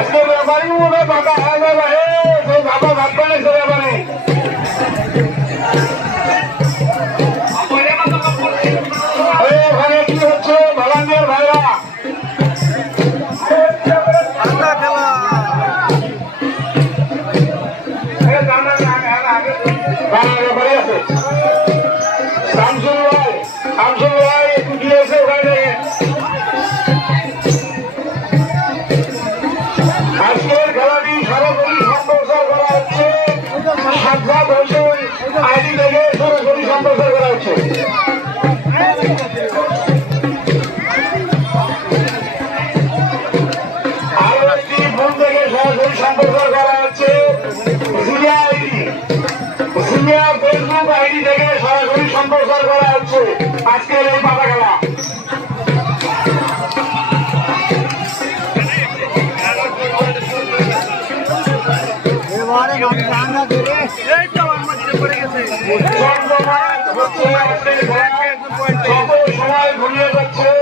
আজকে ব্যাপারী মনে বাবা হয়ে যাবে সেই বাবা ভাববে না সে ব্যাপারে ওখানে কি হচ্ছে ভলান্টিয়ার ভাইরা ব্যাপারে আছে শামসুল ভাই একটু দিয়েছে ওখানে আজকের খেলাটি সরাসরি সম্প্রচার করা হচ্ছে সাক্ষাৎ হোসেন আইডি থেকে সরাসরি সম্প্রচার করা হচ্ছে আরো একটি ফোন থেকে সরাসরি সম্প্রচার করা হচ্ছে সিনিয়া ফেসবুক আইডি থেকে সরাসরি সম্প্রচার করা হচ্ছে আজকের এই পাতা খেলা সময় ঘুরিয়ে যাচ্ছে